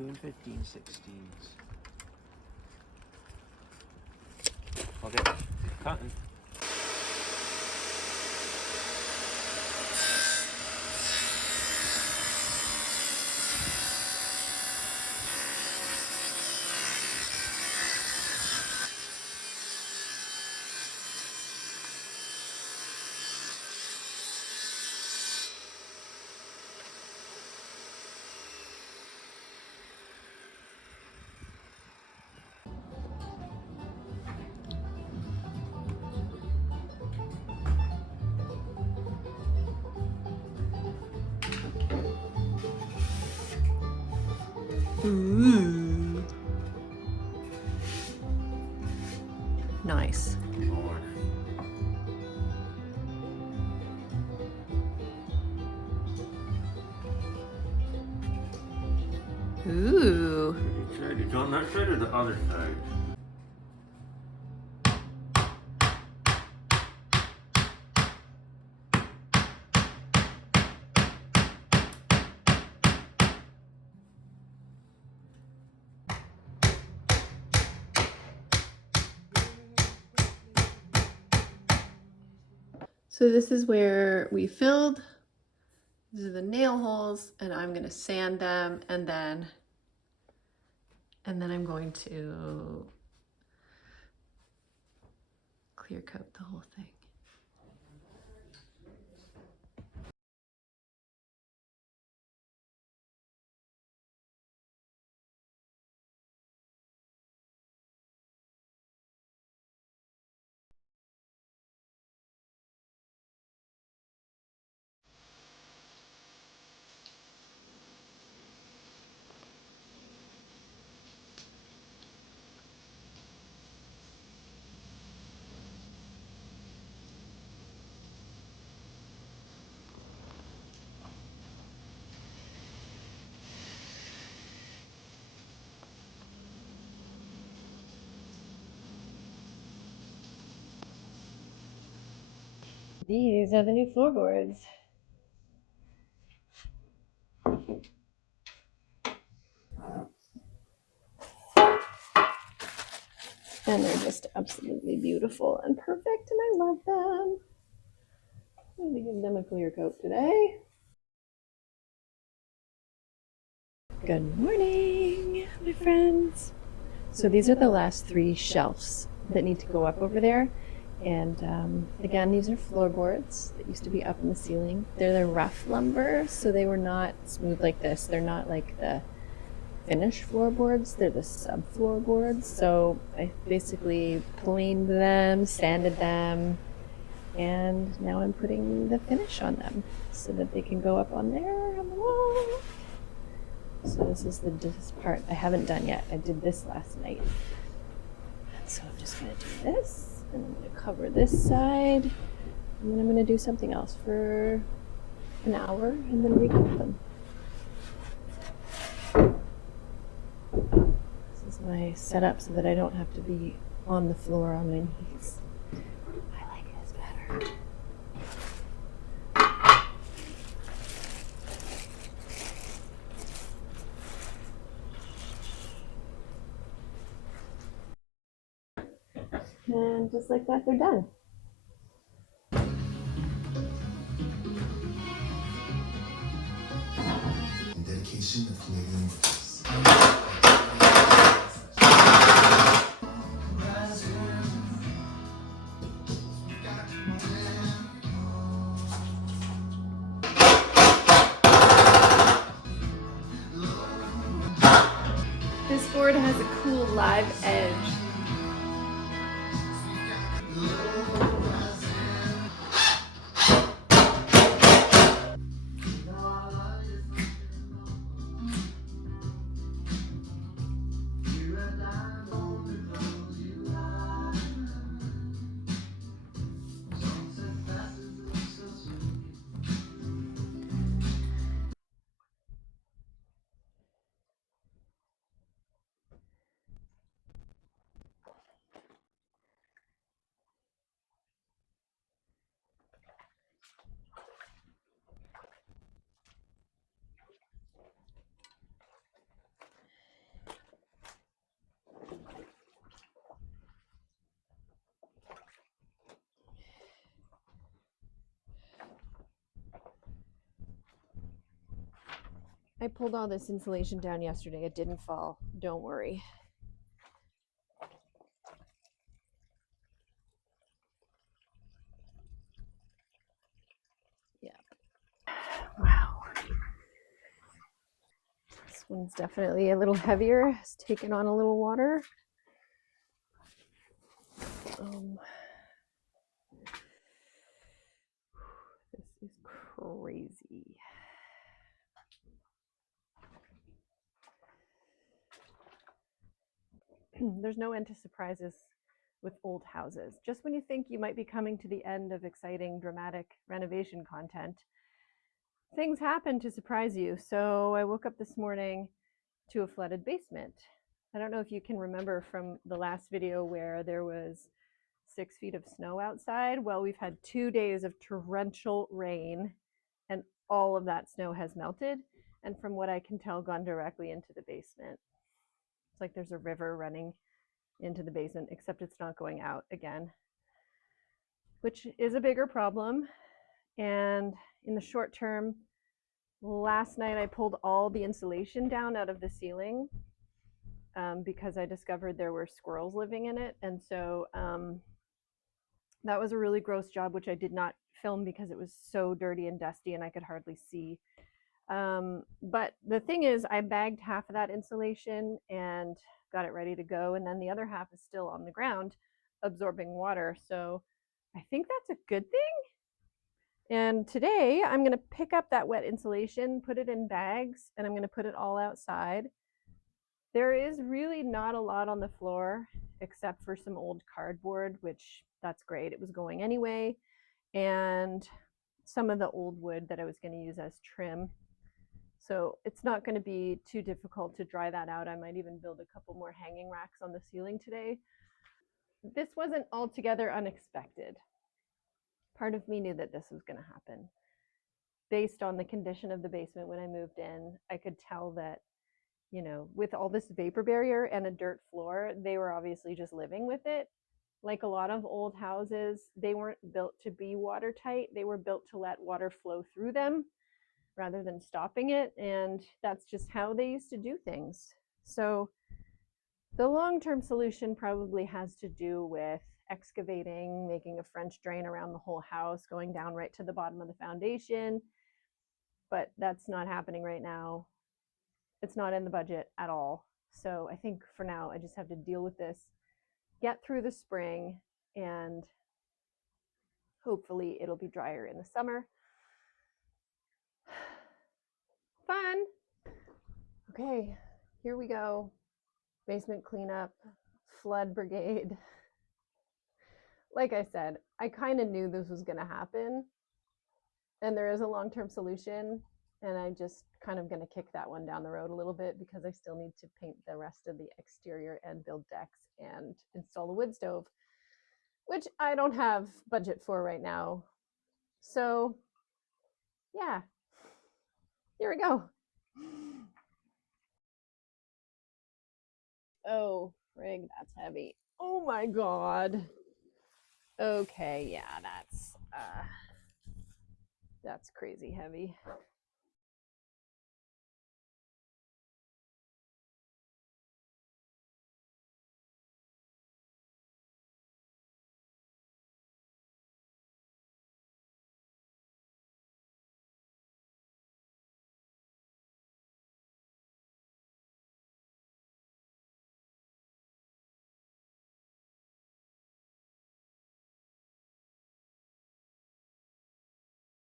2 and 15/16. Okay, cotton. Ooh. Nice. Ooh. It's on that side or the other side? So this is where we filled. These are the nail holes, and I'm gonna sand them, and then I'm going to clear coat the whole thing. These are the new floorboards. And they're just absolutely beautiful and perfect, and I love them. I'm going to give them a clear coat today. Good morning, my friends. So these are the last 3 shelves that need to go up over there. And again, these are floorboards that used to be up in the ceiling. They're the rough lumber, so they were not smooth like this. They're not like the finished floorboards, they're the sub floorboards. So I basically planed them, sanded them, and now I'm putting the finish on them so that they can go up on there on the wall. So this is this part I haven't done yet. I did this last night. So I'm just going to do this, and I'm going to cover this side, and then I'm going to do something else for an hour, and then recoat them. This is my setup so that I don't have to be on the floor on my knees. I like this better. And just like that, they're done. Dedication of Canadian workers. This board has a cool live edge. I pulled all this insulation down yesterday. It didn't fall. Don't worry. Yeah. Wow. This one's definitely a little heavier. It's taken on a little water. This is crazy. There's no end to surprises with old houses. Just when you think you might be coming to the end of exciting, dramatic renovation content, things happen to surprise you. So I woke up this morning to a flooded basement. I don't know if you can remember from the last video where there was 6 feet of snow outside. Well, we've had 2 days of torrential rain, and all of that snow has melted. And from what I can tell, gone directly into the basement. It's like there's a river running into the basement, except it's not going out again, which is a bigger problem. And in the short term, last night I pulled all the insulation down out of the ceiling because I discovered there were squirrels living in it. And so that was a really gross job, which I did not film because it was so dirty and dusty and I could hardly see. But the thing is, I bagged half of that insulation and got it ready to go. And then the other half is still on the ground absorbing water. So I think that's a good thing. And today I'm going to pick up that wet insulation, put it in bags, and I'm going to put it all outside. There is really not a lot on the floor except for some old cardboard, which that's great. It was going anyway. And some of the old wood that I was going to use as trim. So it's not going to be too difficult to dry that out. I might even build a couple more hanging racks on the ceiling today. This wasn't altogether unexpected. Part of me knew that this was going to happen. Based on the condition of the basement when I moved in, I could tell that, you know, with all this vapor barrier and a dirt floor, they were obviously just living with it. Like a lot of old houses, they weren't built to be watertight. They were built to let water flow through them rather than stopping it. And that's just how they used to do things. So the long-term solution probably has to do with excavating, making a French drain around the whole house, going down right to the bottom of the foundation. But that's not happening right now. It's not in the budget at all. So I think for now, I just have to deal with this, get through the spring, and hopefully it'll be drier in the summer. Fun. Okay, here we go. Basement cleanup, flood brigade. Like I said, I kind of knew this was going to happen, and there is a long-term solution, and I'm just kind of going to kick that one down the road a little bit because I still need to paint the rest of the exterior and build decks and install a wood stove, which I don't have budget for right now. So yeah, here we go. Oh, frig, that's heavy. Oh my god. Okay, yeah, that's crazy heavy.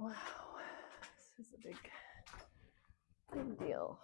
Wow, this is a big deal.